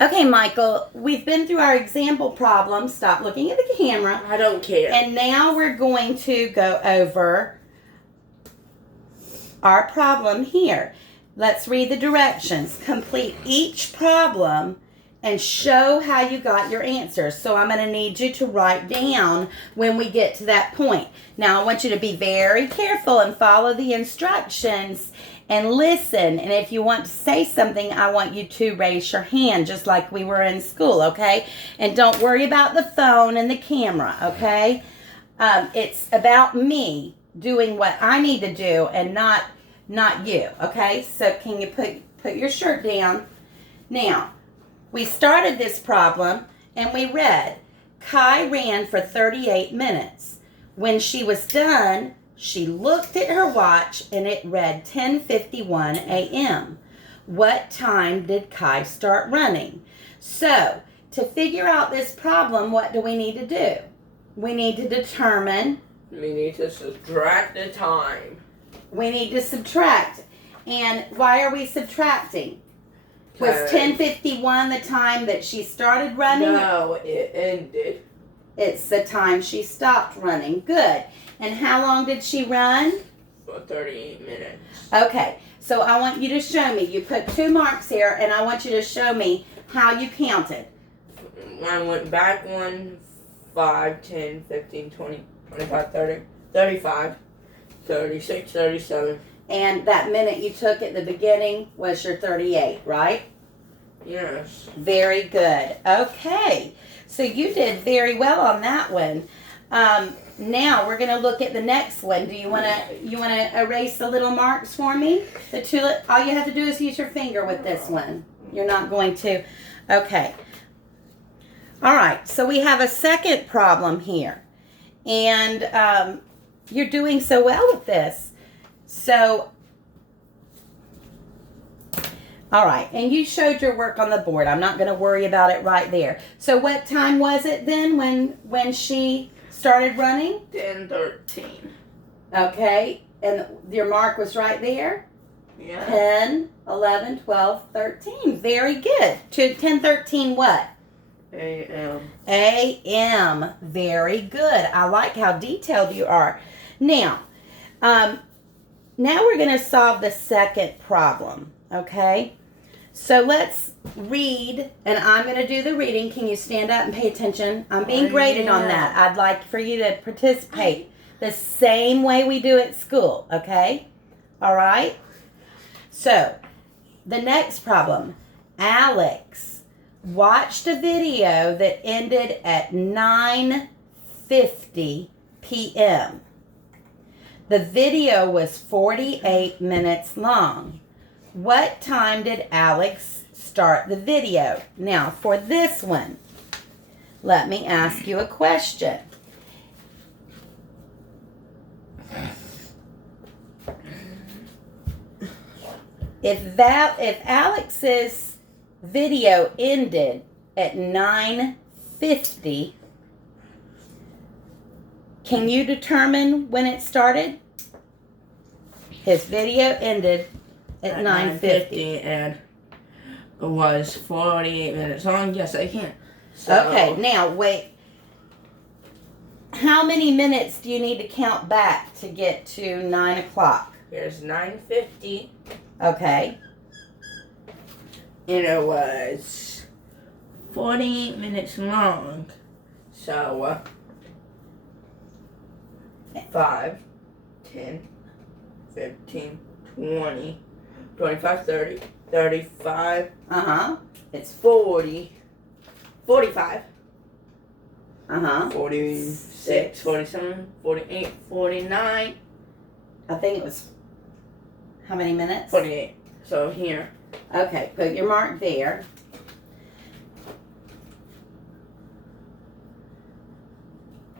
Okay, Michael, we've been through our example problem. Stop looking at the camera. I don't care. And now we're going to go over our problem here. Let's read the directions. Complete each problem and show how you got your answers. So I'm going to need you to write down when we get to that point. Now I want you to be very careful and follow the instructions and listen. And if you want to say something, I want you to raise your hand just like we were in school, okay? And don't worry about the phone and the camera, okay? It's about me doing what I need to do and not you, okay? So can you put your shirt down? Now, we started this problem and we read, Kai ran for 38 minutes. When she was done, she looked at her watch and it read 10:51 a.m. What time did Kai start running? So, to figure out this problem, what do we need to do? We need to determine. We need to subtract the time. We need to subtract. And why are we subtracting? Was 10:51 the time that she started running? No, it ended. It's the time she stopped running. Good. And how long did she run? For 38 minutes. Okay. So I want you to show me. You put 2 marks here, and I want you to show me how you counted. I went back 1, 5, 10, 15, 20, 25, 30, 35, 36, 37. And that minute you took at the beginning was your 38, right? Yes. Very good. Okay. So you did very well on that one. Now we're going to look at the next one. Do you want to erase the little marks for me? The two. All you have to do is use your finger with this one. You're not going to. Okay. All right. So we have a second problem here, and you're doing so well with this. So. All right, and you showed your work on the board. I'm not going to worry about it right there. So what time was it then when she started running? 10:13. Okay, and your mark was right there? Yeah. 10, 11, 12, 13. Very good. To 10:13 what? A.M. A.M. Very good. I like how detailed you are. Now we're going to solve the second problem, okay? So let's read, and I'm going to do the reading. Can you stand up and pay attention? I'm being graded on that. I'd like for you to participate the same way we do at school, okay? All right? So, the next problem. Alex watched a video that ended at 9:50 p.m. The video was 48 minutes long. What time did Alex start the video? Now, for this one, let me ask you a question. If Alex's video ended at 9:50, can you determine when it started? His video ended at 9:50 and it was 48 minutes long. Yes, I can. So, okay, now wait. How many minutes do you need to count back to get to 9 o'clock? Here's 9:50. Okay. And it was 48 minutes long. So, 5, 10, 15, 20, 25, 30, 35. It's 40, 45. 46, 47, 48, 49. I think it was, how many minutes? 48. So here. Okay, put your mark there.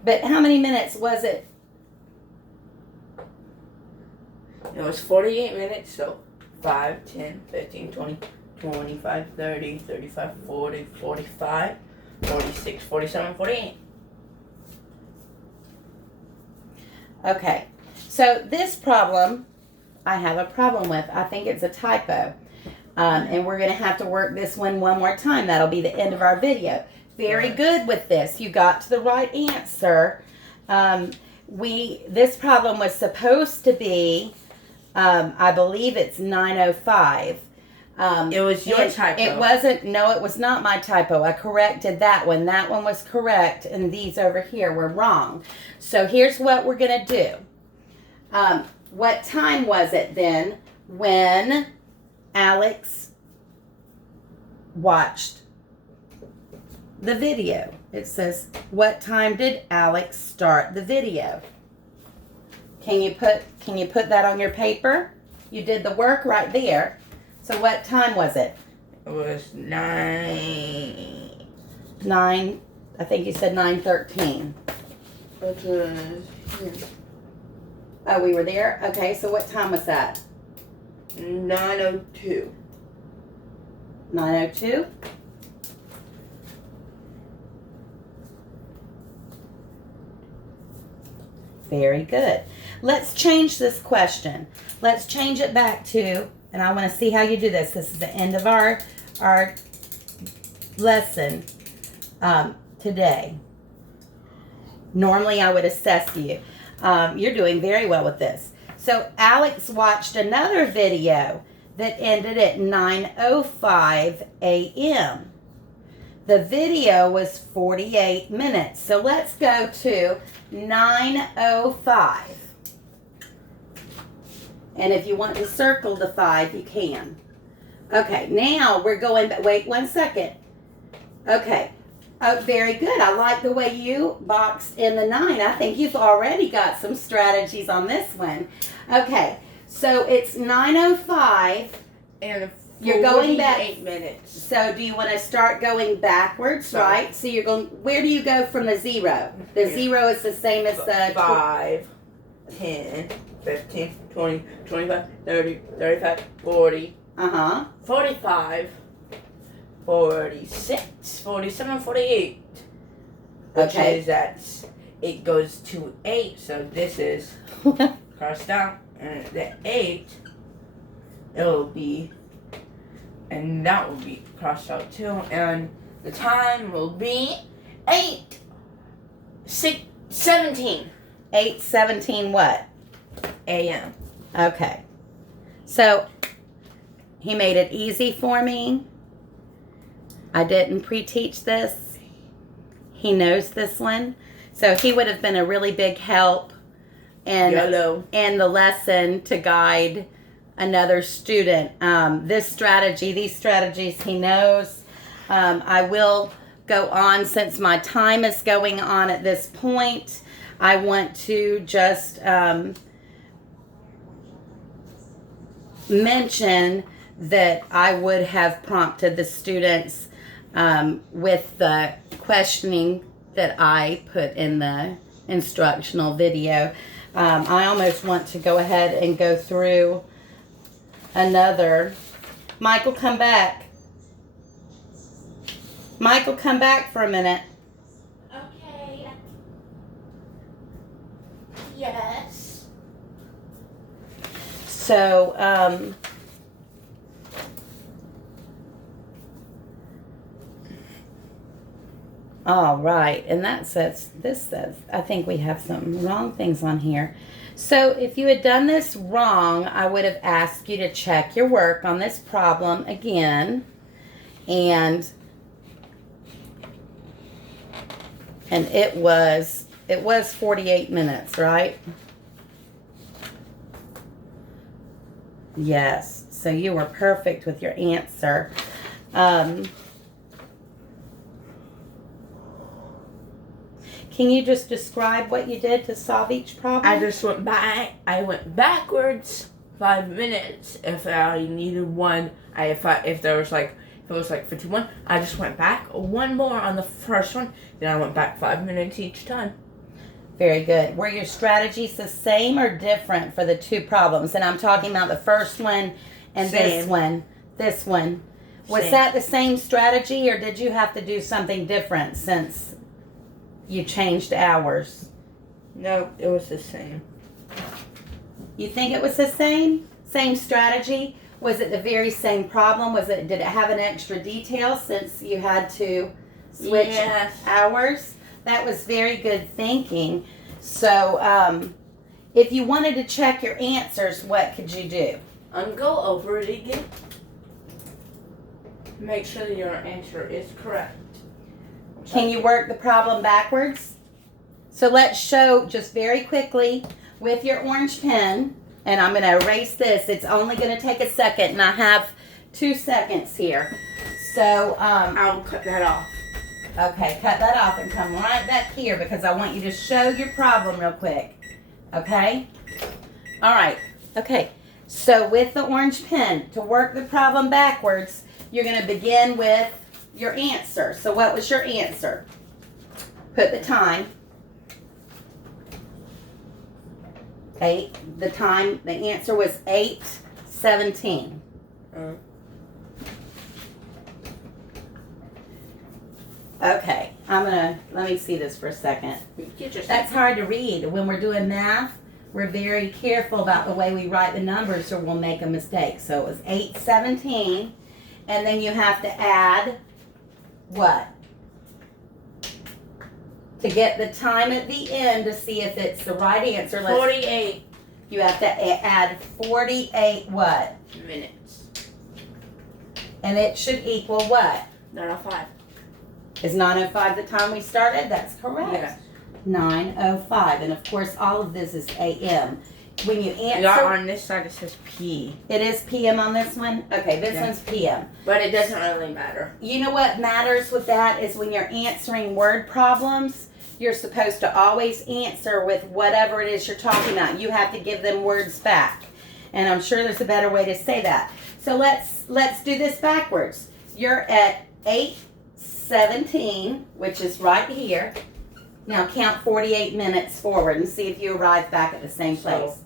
But how many minutes was it? It was 48 minutes, so 5, 10, 15, 20, 25, 30, 35, 40, 45, 46, 47, 48. Okay, so this problem I have a problem with. I think it's a typo. And we're going to have to work this one more time. That'll be the end of our video. Very good with this. You got to the right answer. This problem was supposed to be, I believe it's 9:05. It was your typo. It wasn't. No, it was not my typo. I corrected that one. That one was correct, and these over here were wrong. So here's what we're gonna do. What time was it then when Alex watched the video? It says, what time did Alex start the video? Can you put that on your paper? You did the work right there. So what time was it? It was 9. I think you said 9:13. Which was here. Oh, we were there? Okay, so what time was that? 9:02. 9:02? Very good. Let's change this question. Let's change it back to, and I want to see how you do this. This is the end of our lesson today. Normally I would assess you. You're doing very well with this. So Alex watched another video that ended at 9:05 a.m. The video was 48 minutes. So let's go to 9:05. And if you want to circle the 5, you can. Okay, now we're going, wait 1 second. Okay, oh, very good. I like the way you boxed in the 9. I think you've already got some strategies on this one. Okay, so it's 9:05. And You're going back 8 minutes. So do you want to start going backwards, right? So you're going, where do you go from the 0? The 0 is the same as the 5, 10, 15, 20, 25, 30, 35, 40. 45, 46, 47, 48. Which Okay. is that it goes to 8. So this is crossed out. And the 8, it'll be, and that will be crossed out too. And the time will be 8:17 8:17 what? a.m. Okay. So he made it easy for me. I didn't pre-teach this. He knows this one. So he would have been a really big help in the lesson to guide another student. These strategies he knows. I will go on since my time is going on at this point. I want to just mention that I would have prompted the students with the questioning that I put in the instructional video. I almost want to go ahead and go through another. Michael, come back. Michael, come back for a minute. Okay. Yes. So, all right, and this says, I think we have some wrong things on here. So if you had done this wrong, I would have asked you to check your work on this problem again, and it was 48 minutes, right? Yes, so you were perfect with your answer. Can you just describe what you did to solve each problem? I just went back. I went backwards 5 minutes. If I needed one, if it was like 51, I just went back one more on the first one. Then I went back 5 minutes each time. Very good. Were your strategies the same or different for the two problems? And I'm talking about the first one and this Same. one. This one. Was Same. that the same strategy, or did you have to do something different since you changed hours? No, it was the same. You think it was the same? Same strategy? Was it the very same problem? Did it have an extra detail since you had to switch Yes. hours? That was very good thinking. So, if you wanted to check your answers, what could you do? Go over it again. Make sure that your answer is correct. Can you work the problem backwards? So let's show just very quickly with your orange pen, and I'm going to erase this. It's only going to take a second, and I have 2 seconds here. So, I'll cut that off. okay, cut that off and come right back here because I want you to show your problem real quick. Okay? All right. Okay. So with the orange pen, to work the problem backwards, you're going to begin with your answer. So what was your answer? Put the time. The answer was 8:17. Okay, let me see this for a second. That's hard to read. When we're doing math, we're very careful about the way we write the numbers or we'll make a mistake. So it was 8:17, and then you have to add what? To get the time at the end to see if it's the right answer. 48 You have to add 48 what? minutes. And it should equal what? 9:05. Is 9:05 the time we started? That's correct. Yes. 9:05. And of course, all of this is AM. When you answer, Yeah, on this side it says P. it is PM on this one? Okay, this Yeah. one's PM. But it doesn't really matter. You know what matters with that is when you're answering word problems, you're supposed to always answer with whatever it is you're talking about. You have to give them words back. And I'm sure there's a better way to say that. So let's do this backwards. You're at 8:17, which is right here. Now count 48 minutes forward and see if you arrive back at the same place.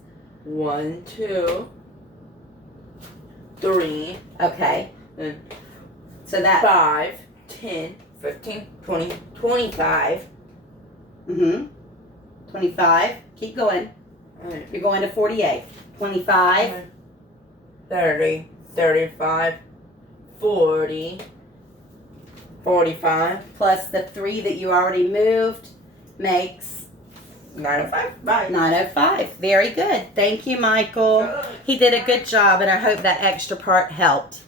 1, 2, 3, Okay. and So that 5, 10, 15, 20, 25. 25. Keep going. Alright. You're going to 48. 25 30, 35, 40, 45, plus the 3 that you already moved makes 9:05. Bye. 9:05. Very good. Thank you, Michael. He did a good job, and I hope that extra part helped.